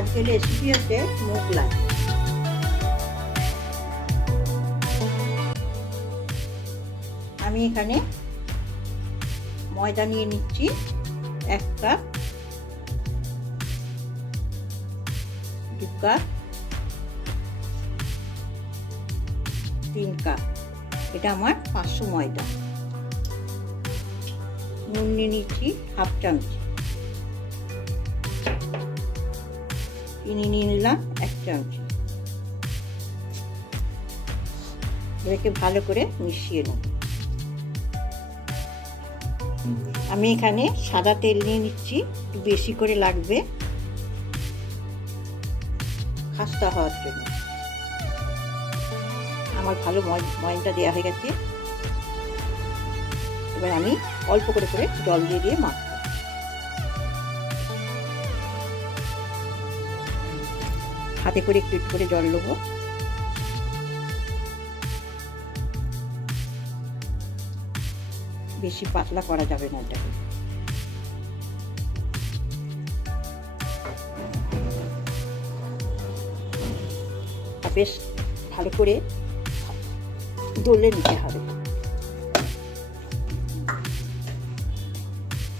আজকের রেসিপি হচ্ছে মোগলাই। আমি এখানে ময়দা নিয়ে নিচ্ছি 1 কাপ, 2 কাপ, 3 কাপ। এটা আমার 500 ময়দা। নুন নিয়ে নিচ্ছি 1/2 চামচ, চিনি নিয়ে নিলাম 1 চামচ। এটাকে ভালো করে মিশিয়ে নেব। আমি এখানে সাদা তেল নিয়ে নিচ্ছি, একটু বেশি করে লাগবে খাস্তা হওয়ার জন্য। আমার ভালো ময়দা দেওয়া হয়ে গেছে। এবার আমি অল্প করে করে জল দিয়ে দিয়ে মাখব। হাতে করে একটু একটু করে জল দেবো। বেশি পাতলা করা যাবে না এটাকে। বেশ ভালো করে দলে নিতে হবে।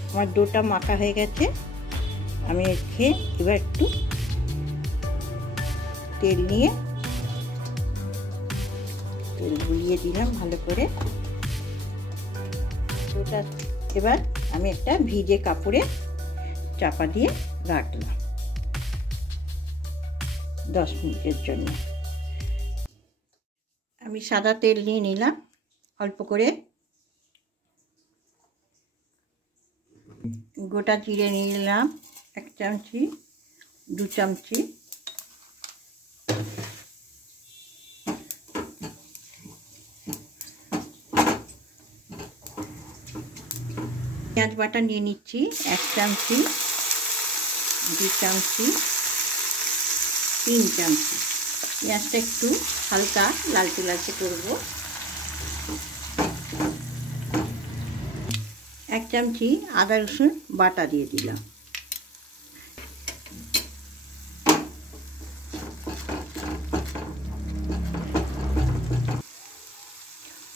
আমার ডোটা মাখা হয়ে গেছে। আমি এবার একটু তেল নিয়ে তেল গুলিয়ে দিলাম ভালো করে। ডোটা এবার আমি একটা ভিজে কাপড়ে চাপা দিয়ে রাখলাম 10 মিনিটের জন্য। আমি সাদা তেল নিয়ে নিলাম অল্প করে। গোটা জিরে নিয়ে নিলাম 1 চামচি, 2 চামচি। পেঁয়াজ বাটা নিয়ে নিচ্ছি 1 চামচি, 2 চামচি, 3 চামচি। পেঁয়াজটা একটু হালকা লালচে লালচে করব। 1 চামচি আদা রসুন বাটা দিয়ে দিলাম।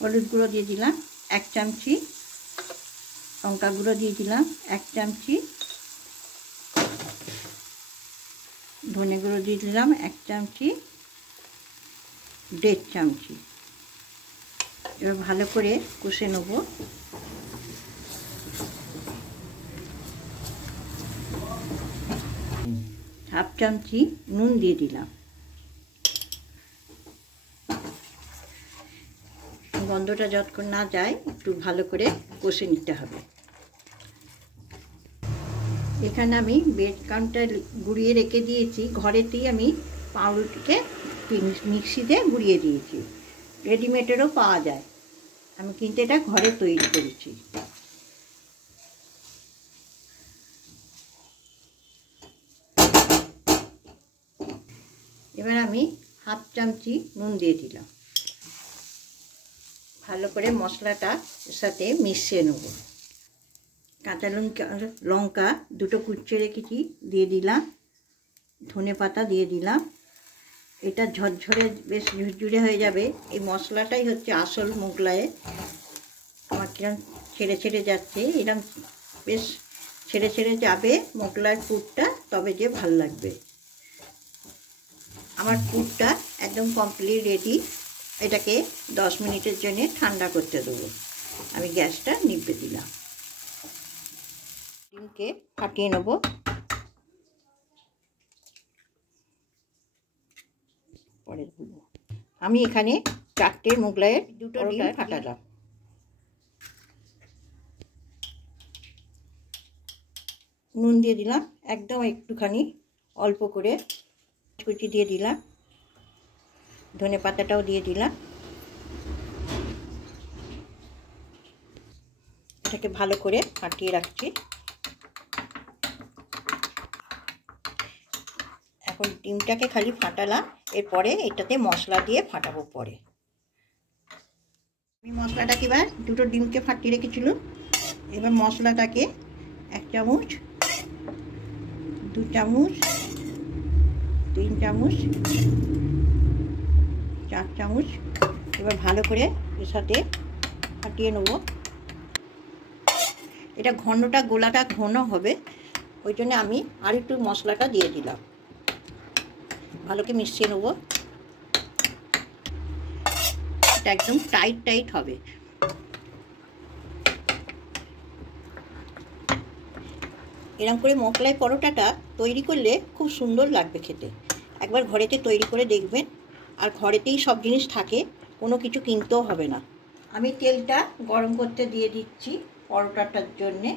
হলুদ গুঁড়ো দিয়ে দিলাম 1 চামচি, লঙ্কা গুঁড়ো দিয়ে দিলাম 1 চামচি, ধনে গুঁড়ো দিয়ে দিলাম 1 চামচি, 1.5 চামচি। এবার ভালো করে কষে নেব। হাফ চামচি নুন দিয়ে দিলাম। গন্ধটা যতক্ষণ না যায় একটু ভালো করে কষে নিতে হবে। এখানে আমি ব্রেড ক্রাম্বটা গুঁড়িয়ে রেখে দিয়েছি। ঘরেতেই আমি পাউরুটিকে মিক্সিতে গুঁড়িয়ে দিয়েছি। রেডিমেডেরও পাওয়া যায়, আমি কিন্তু এটা ঘরে তৈরি করেছি। এবার আমি হাফ চামচি নুন দিয়ে দিলাম। ভালো করে মশলাটা এর সাথে মিশিয়ে নেব। কাঁচা লঙ্কা 2টো কুচিয়ে রেখেছি দিয়ে দিলাম। ধনে পাতা দিয়ে দিলাম। এটা ঝরঝরে বেশ ঝুরঝুরে হয়ে যাবে। এই মশলাটাই হচ্ছে আসল মোগলাইয়ে। আমার কিরম ছেড়ে ছেড়ে যাচ্ছে, এরকম বেশ ছেড়ে ছেড়ে যাবে মোগলাই পুরটা, তবে যে ভাল লাগবে। আমার পুরটা একদম কমপ্লিট রেডি। এটাকে 10 মিনিটের জন্য ঠান্ডা করতে দেবো। আমি গ্যাসটা নিভে দিলাম। ডিমকে ফাটিয়ে নেব। আমি এখানে 4টে মোগলাইয়ের 2টো ডিম ফাটালাম। নুন দিয়ে দিলাম একদম একটুখানি, অল্প করে কুচি দিয়ে দিলাম। ধনে পাতাটাও দিয়ে দিলাম। এটাকে ভালো করে ফাটিয়ে রাখছি। এখন ডিমটাকে খালি ফাটালাম, এরপরে এটাতে মশলা দিয়ে ফাটাবো পরে। আমি মশলাটাকে এবার 2টো ডিমকে ফাটিয়ে রেখেছিল। এবার মশলাটাকে 1 চামচ, 2 চামচ 3 চামচ, 4 চামচ। এবার ভালো করে এর সাথে ফাটিয়ে নেব। এটা গোলাটা ঘন হবে, ওই জন্য আমি আর একটু মশলাটা দিয়ে দিলাম। ভালো করে মিশিয়ে নেব। এটা একদম টাইট হবে। এরকম করে মোগলাই পরোটাটা তৈরি করলে খুব সুন্দর লাগবে খেতে। একবার ঘরেতে তৈরি করে দেখবেন। আর ঘরেতেই সব জিনিস থাকে, কোনো কিছু কিনতেও হবে না। আমি তেলটা গরম করতে দিয়ে দিচ্ছি পরোটাটার জন্যে।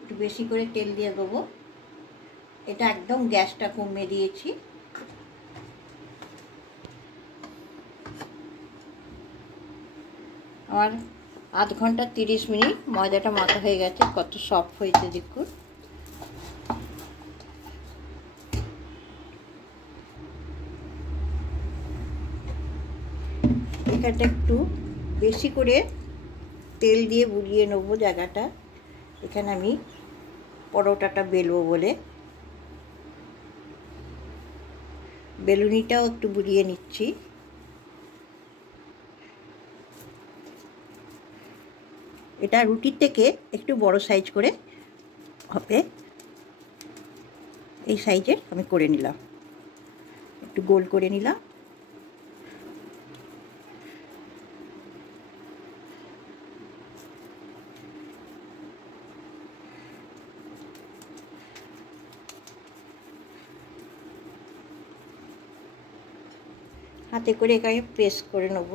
একটু বেশি করে তেল দিয়ে দেবো। এটা একদম গ্যাসটা কমিয়ে দিয়েছি। আমার আধ ঘন্টা 30 মিনিট ময়দাটা মাখা হয়ে গেছে। কত সফট হয়েছে দেখুন। এখানটা একটু বেশি করে তেল দিয়ে বুলিয়ে নেবো জায়গাটা। এখানে আমি পরোটাটা বেলবো বলে বেলুনিটাও একটু বুলিয়ে নিচ্ছি। এটা রুটির থেকে একটু বড় সাইজ করে হবে, এই সাইজের আমি করে নিলাম। একটু গোল করে নিলাম। হাতে করে এখানে প্রেস করে নেব।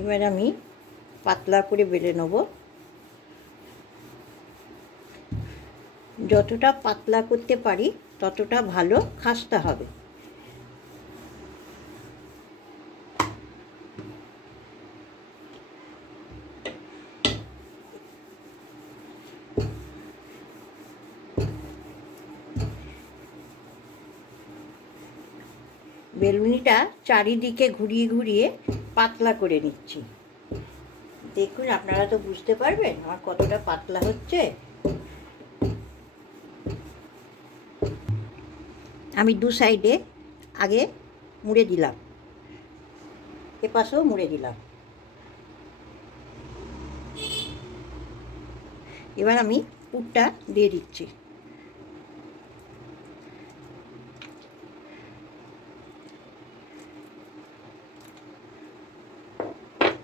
এবার আমি পাতলা করে বেলে নেব। যতটা পাতলা করতে পারি ততটা ভালো খাস্তা হবে। বেলুনিটা চারিদিকে ঘুরিয়ে ঘুরিয়ে পাতলা করে নিচ্ছি। দেখুন, আপনারা তো বুঝতে পারবেন আমার কতটা পাতলা হচ্ছে। আমি দু সাইডে আগে মুড়ে দিলাম, এপাশেও মুড়ে দিলাম। এবার আমি পুরটা দিয়ে দিচ্ছি।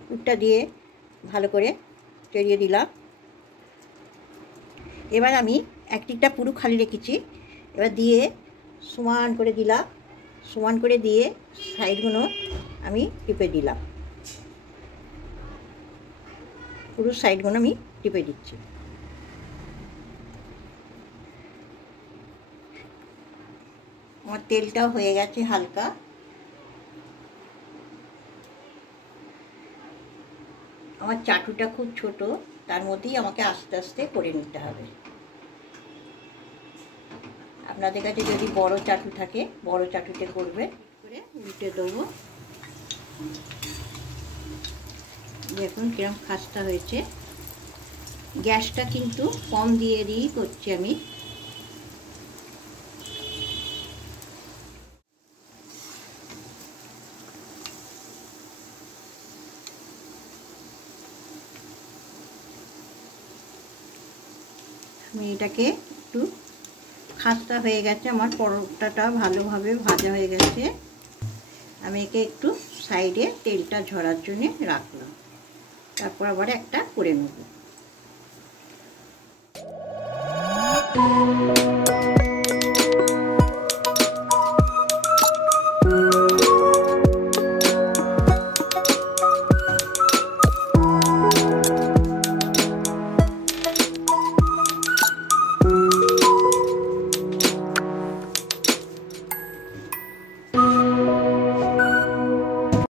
পুরটা দিয়ে ভালো করে চড়িয়ে দিলাম। এবার আমি এক দিকটা পুরো খালি রেখেছি, এবার দিয়ে সমান করে দিলাম। সমান করে দিয়ে সাইডগুলো আমি টিপে দিলাম। পুরো সাইডগুলো আমি টিপে দিচ্ছি। আমার তেলটাও হয়ে গেছে হালকা। আমার চাটুটা খুব ছোট, তার মধ্যেই আমাকে আস্তে আস্তে করে নিতে হবে। আপনাদের কাছে যদি বড় চাটু থাকে বড় চাটুতে করবে। করে উল্টে দেবো। দেখুন কিরম খাস্তা হয়েছে। গ্যাসটা কিন্তু কম দিয়ে দিয়েই করছি আমি। আমি এটাকে একটু খাস্তা হয়ে গেছে, আমার পরোটাটা ভালোভাবে ভাজা হয়ে গেছে। আমি একে একটু সাইডে তেলটা ঝরার জন্য রাখলাম, তারপর আবার একটা করে নেব।